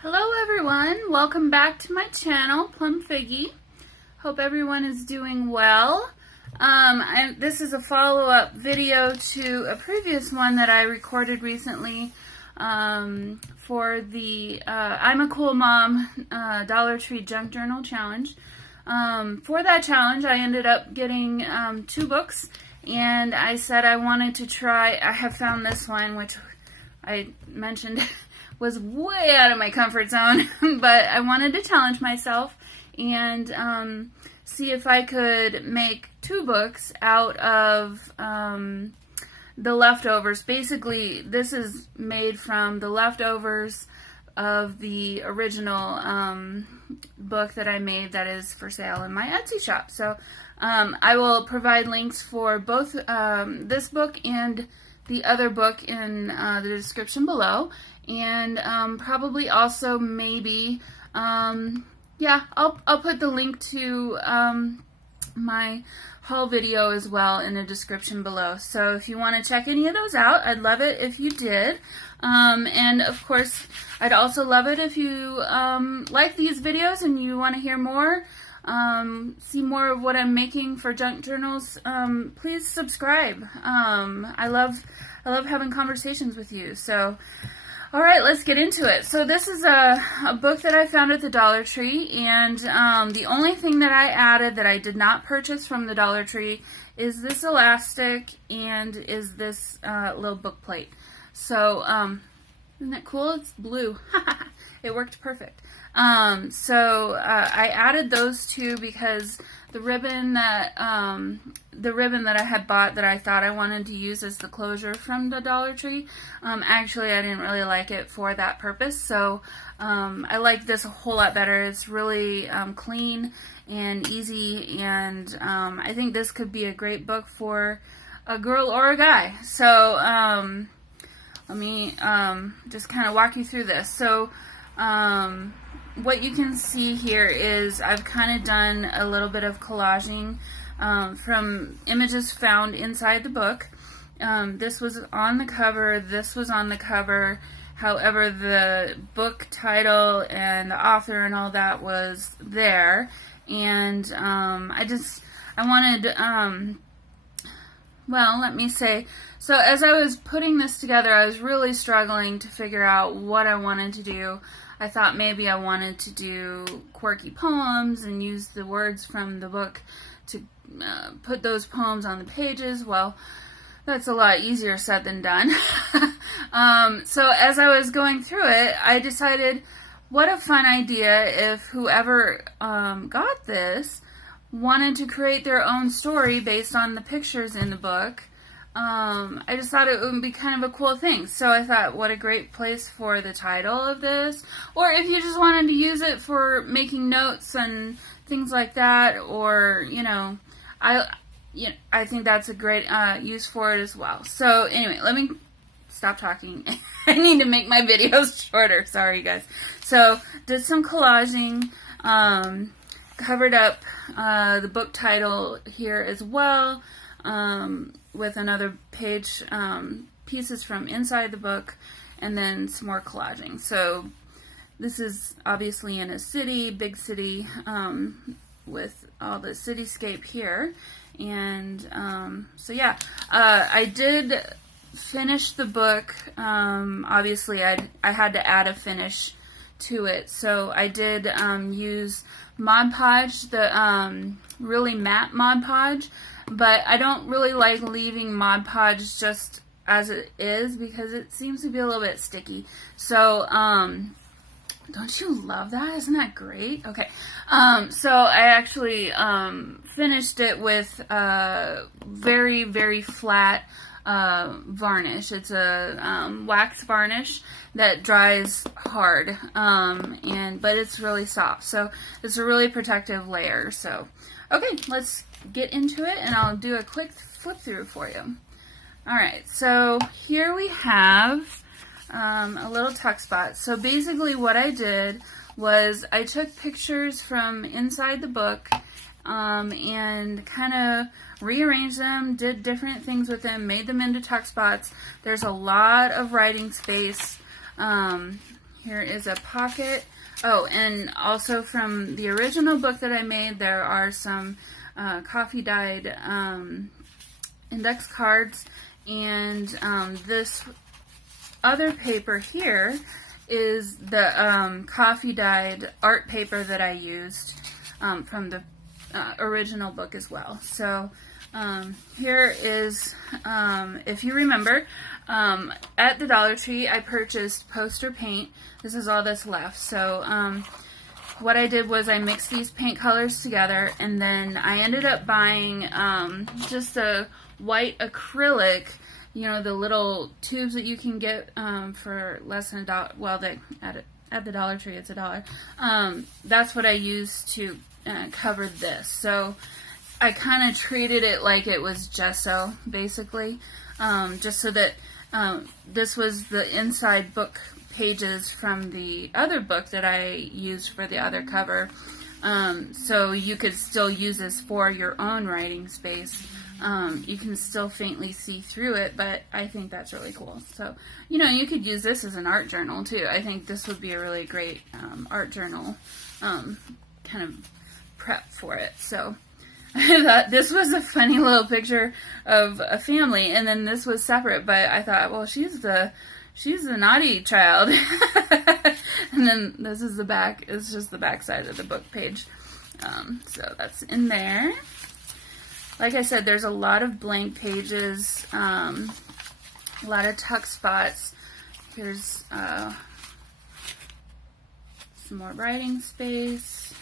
Hello everyone, welcome back to my channel, Plum Figgy. Hope everyone is doing well. This is a follow-up video to a previous one that I recorded recently for the I'm a Cool Mom Dollar Tree Junk Journal Challenge. For that challenge I ended up getting 2 books, and I said I wanted to try. I have found this one, which I mentioned was way out of my comfort zone, but I wanted to challenge myself and see if I could make 2 books out of the leftovers. Basically, this is made from the leftovers of the original book that I made that is for sale in my Etsy shop. So I will provide links for both this book and the other book in the description below, and probably also maybe yeah, I'll put the link to my haul video as well in the description below. So if you want to check any of those out, I'd love it if you did. And of course, I'd also love it if you like these videos and you want to hear more, see more of what I'm making for junk journals. Please subscribe. I love having conversations with you. So all right, let's get into it. So this is a book that I found at the Dollar Tree, and the only thing that I added that I did not purchase from the Dollar Tree is this elastic and is this little book plate. So isn't that cool? It's blue. It worked perfect. So I added those 2 because the ribbon that I had bought that I thought I wanted to use as the closure from the Dollar Tree, actually I didn't really like it for that purpose. So I like this a whole lot better. It's really clean and easy, and I think this could be a great book for a girl or a guy. So let me just kind of walk you through this. So what you can see here is I've kind of done a little bit of collaging from images found inside the book. This was on the cover, this was on the cover, however the book title and the author and all that was there, and I wanted, well, let me say, so as I was putting this together, I was really struggling to figure out what I wanted to do. I thought maybe I wanted to do quirky poems and use the words from the book to put those poems on the pages. Well, that's a lot easier said than done. So as I was going through it, I decided what a fun idea if whoever got this wanted to create their own story based on the pictures in the book. I just thought it would be kind of a cool thing. So I thought, what a great place for the title of this. Or if you just wanted to use it for making notes and things like that, or, you know, I think that's a great use for it as well. So anyway, let me stop talking. I need to make my videos shorter. Sorry, guys. So did some collaging, covered up the book title here as well, with another page, pieces from inside the book, and then some more collaging. So this is obviously in a city, big city, with all the cityscape here. And so yeah, I did finish the book. Obviously I had to add a finish to it, so I did use Mod Podge, the really matte Mod Podge, but I don't really like leaving Mod Podge just as it is because it seems to be a little bit sticky. So don't you love that? Isn't that great? Okay, so I actually finished it with very, very flat varnish. It's a wax varnish that dries hard, but it's really soft, so it's a really protective layer. So okay, let's get into it, and I'll do a quick flip through for you. Alright, so here we have a little tuck spot. So basically what I did was I took pictures from inside the book and kind of rearranged them, did different things with them, made them into tuck spots. There's a lot of writing space. Here is a pocket. Oh, and also from the original book that I made, there are some coffee dyed index cards, and this other paper here is the coffee dyed art paper that I used from the original book as well. So here is, if you remember, at the Dollar Tree I purchased poster paint. This is all that's left. So what I did was I mixed these paint colors together, and then I ended up buying just a white acrylic, you know, the little tubes that you can get for less than $1. Well, at the Dollar Tree it's $1. That's what I used to cover this. So I kind of treated it like it was gesso, basically, just so that this was the inside book pages from the other book that I used for the other cover. So you could still use this for your own writing space. You can still faintly see through it, but I think that's really cool. So, you know, you could use this as an art journal too. I think this would be a really great art journal kind of prep for it. So I thought this was a funny little picture of a family, and then this was separate, but I thought, well, she's the naughty child. And then this is the back. It's just the back side of the book page. So that's in there. Like I said, there's a lot of blank pages, a lot of tuck spots. Here's some more writing space.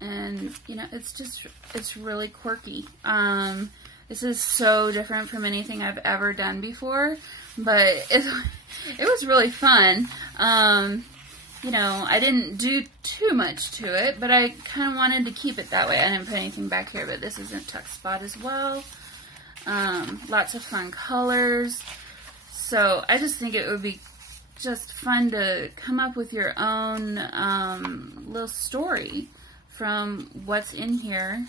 And, you know, it's really quirky. This is so different from anything I've ever done before, but it was really fun. You know, I didn't do too much to it, but I kind of wanted to keep it that way. I didn't put anything back here, but this is a tuck spot as well. Lots of fun colors. So I just think it would be just fun to come up with your own little story from what's in here.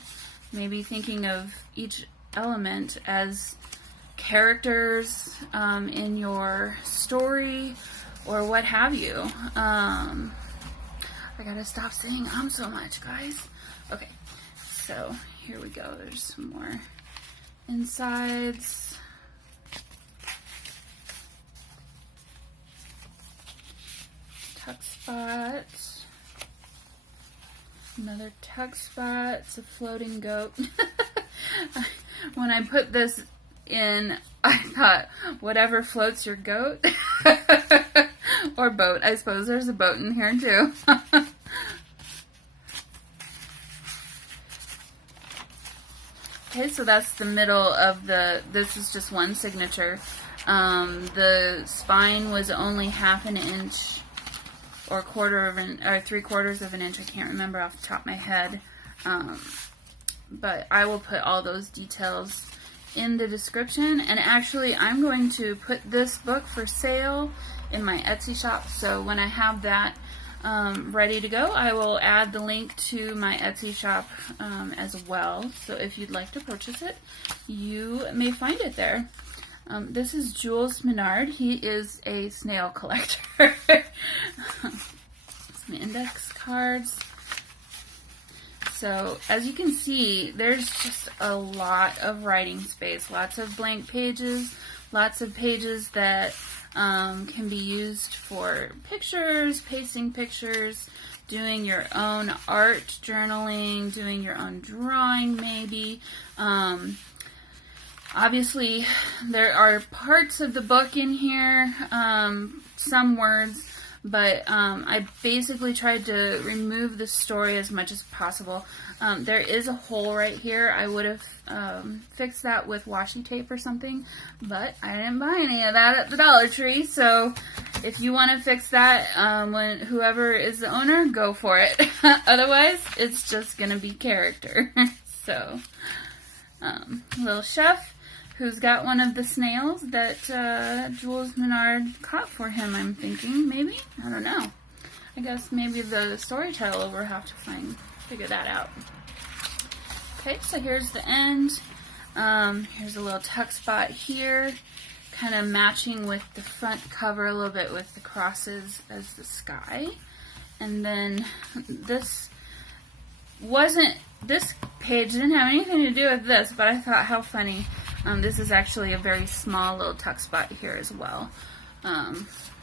Maybe thinking of each element as characters in your story, or what have you. I gotta stop saying so much, guys. Okay, so here we go. There's some more insides. Tuck spot. Another tuck spot. It's a floating goat. When I put this in, I thought, whatever floats your goat. Or boat. I suppose there's a boat in here too. Okay, so that's the middle of this is just one signature. The spine was only ½ an inch, or 3/4 of an inch. I can't remember off the top of my head. But I will put all those details in the description. And actually, I'm going to put this book for sale in my Etsy shop. So when I have that ready to go, I will add the link to my Etsy shop as well. So if you'd like to purchase it, you may find it there. This is Jules Menard. He is a snail collector. Some index cards. So as you can see, there's just a lot of writing space, lots of blank pages, lots of pages that can be used for pictures, pasting pictures, doing your own art journaling, doing your own drawing maybe. Obviously, there are parts of the book in here, some words, but I basically tried to remove the story as much as possible. There is a hole right here. I would have fixed that with washi tape or something, but I didn't buy any of that at the Dollar Tree. So if you want to fix that, when whoever is the owner, go for it. Otherwise, it's just going to be character. So, little chef who's got one of the snails that Jules Menard caught for him, I'm thinking, maybe? I don't know. I guess maybe the storyteller will have to figure that out. Okay, so here's the end. Here's a little tuck spot here. kind of matching with the front cover a little bit with the crosses as the sky. And then this page didn't have anything to do with this, but I thought how funny. This is actually a very small little tuck spot here as well.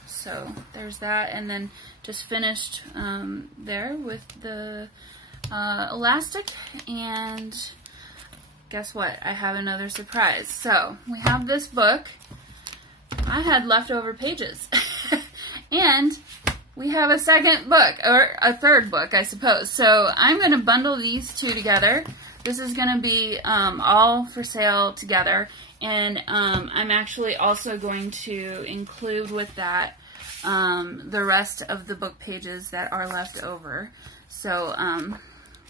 So there's that, and then just finished there with the elastic, and guess what? I have another surprise. So we have this book. I had leftover pages. And we have a second book, or a third book, I suppose. So I'm going to bundle these two together. This is going to be all for sale together. And I'm actually also going to include with that the rest of the book pages that are left over. So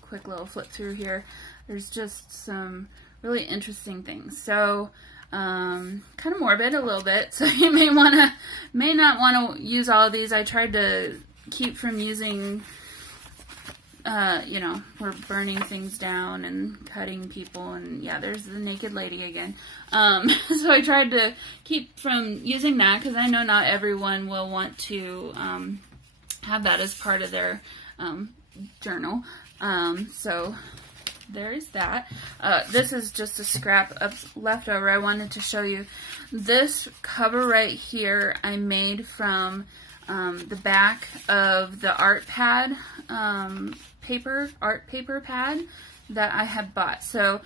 quick little flip through here. There's just some really interesting things. So kind of morbid a little bit, so you may not want to use all of these. I tried to keep from using we're burning things down and cutting people, and yeah, there's the naked lady again. So I tried to keep from using that because I know not everyone will want to have that as part of their journal. So there's that. This is just a scrap of leftover. I wanted to show you this cover right here I made from the back of the art pad art paper pad that I had bought. So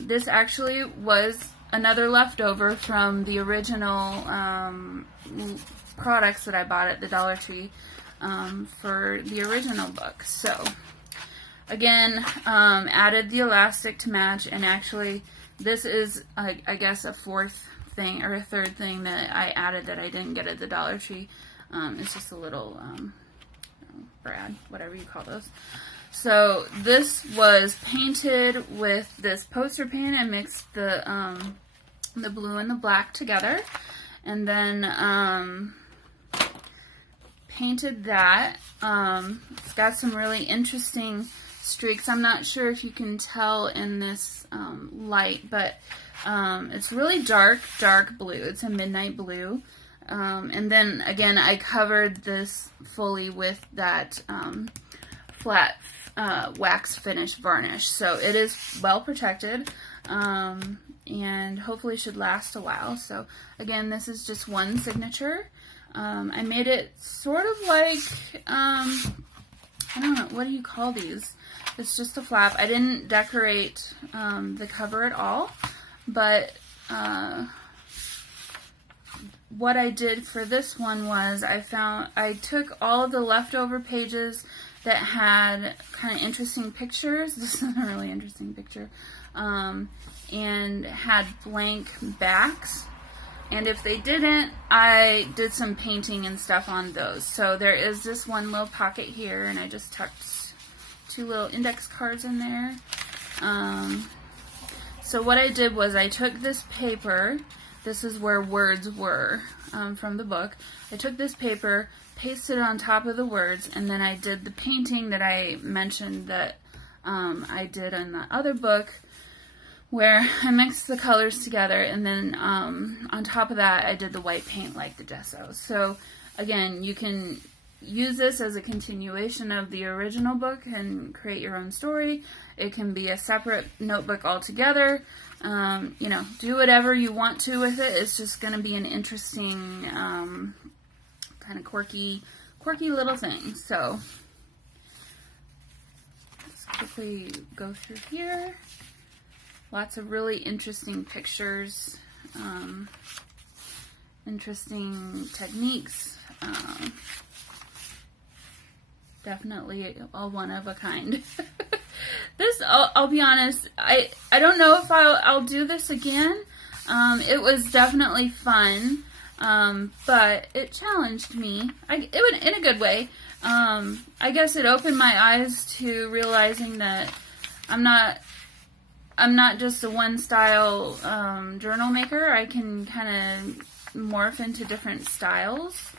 this actually was another leftover from the original products that I bought at the Dollar Tree for the original book. So again, added the elastic to match, and actually this is I guess a fourth thing or a third thing that I added that I didn't get at the Dollar Tree. It's just a little brad, whatever you call those. So this was painted with this poster paint. I mixed the blue and the black together, and then painted that. It's got some really interesting streaks. I'm not sure if you can tell in this light, but it's really dark blue. It's a midnight blue. And then again, I covered this fully with that flat wax finish varnish. So it is well protected, and hopefully should last a while. So again, this is just one signature. I made it sort of like, I don't know, what do you call these? It's just a flap. I didn't decorate the cover at all, but what I did for this one was I took all of the leftover pages that had kind of interesting pictures. This is a really interesting picture. And had blank backs. And if they didn't, I did some painting and stuff on those. So there is this one little pocket here, and I just tucked two little index cards in there. So what I did was I took this paper. This is where words were from the book. I took this paper, pasted it on top of the words, and then I did the painting that I mentioned that I did in the other book, where I mixed the colors together, and then on top of that I did the white paint like the gesso. So again, you can use this as a continuation of the original book and create your own story. It can be a separate notebook altogether. Do whatever you want to with it. It's just going to be an interesting, kind of quirky little thing. So let's quickly go through here. Lots of really interesting pictures, interesting techniques. Definitely a one of a kind. This, I'll be honest, I don't know if I'll do this again. It was definitely fun, but it challenged me. It went in a good way. I guess it opened my eyes to realizing that I'm not just a one style journal maker. I can kind of morph into different styles.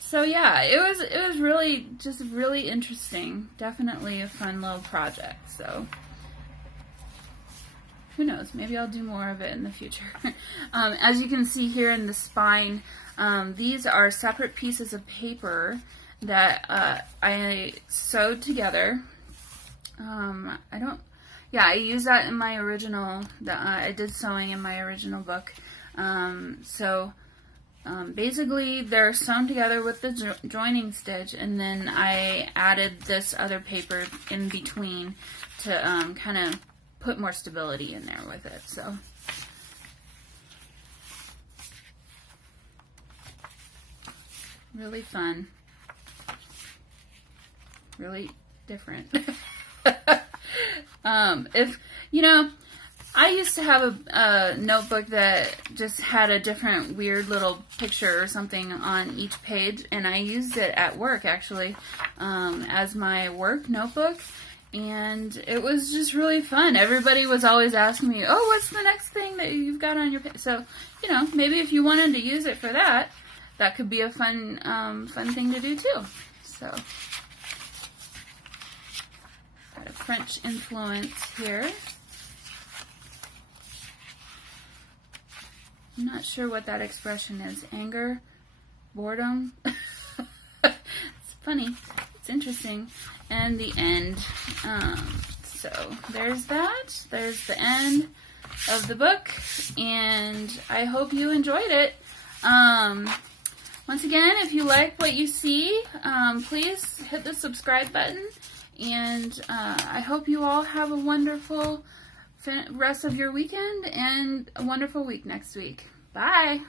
So yeah, it was really just really interesting. Definitely a fun little project. So who knows, maybe I'll do more of it in the future. As you can see here in the spine, these are separate pieces of paper that I sewed together. I use that in my original, I did sewing in my original book. Basically they're sewn together with the joining stitch, and then I added this other paper in between to kind of put more stability in there with it. So really fun, really different. If you know, I used to have a notebook that just had a different weird little picture or something on each page, and I used it at work actually as my work notebook, and it was just really fun. Everybody was always asking me, oh, what's the next thing that you've got on your page? So, you know, maybe if you wanted to use it for that, that could be a fun thing to do too. So, got a French influence here. I'm not sure what that expression is. Anger? Boredom? It's funny. It's interesting. And the end. So there's that. There's the end of the book. And I hope you enjoyed it. Once again, if you like what you see, please hit the subscribe button. And I hope you all have a wonderful rest of your weekend and a wonderful week next week. Bye.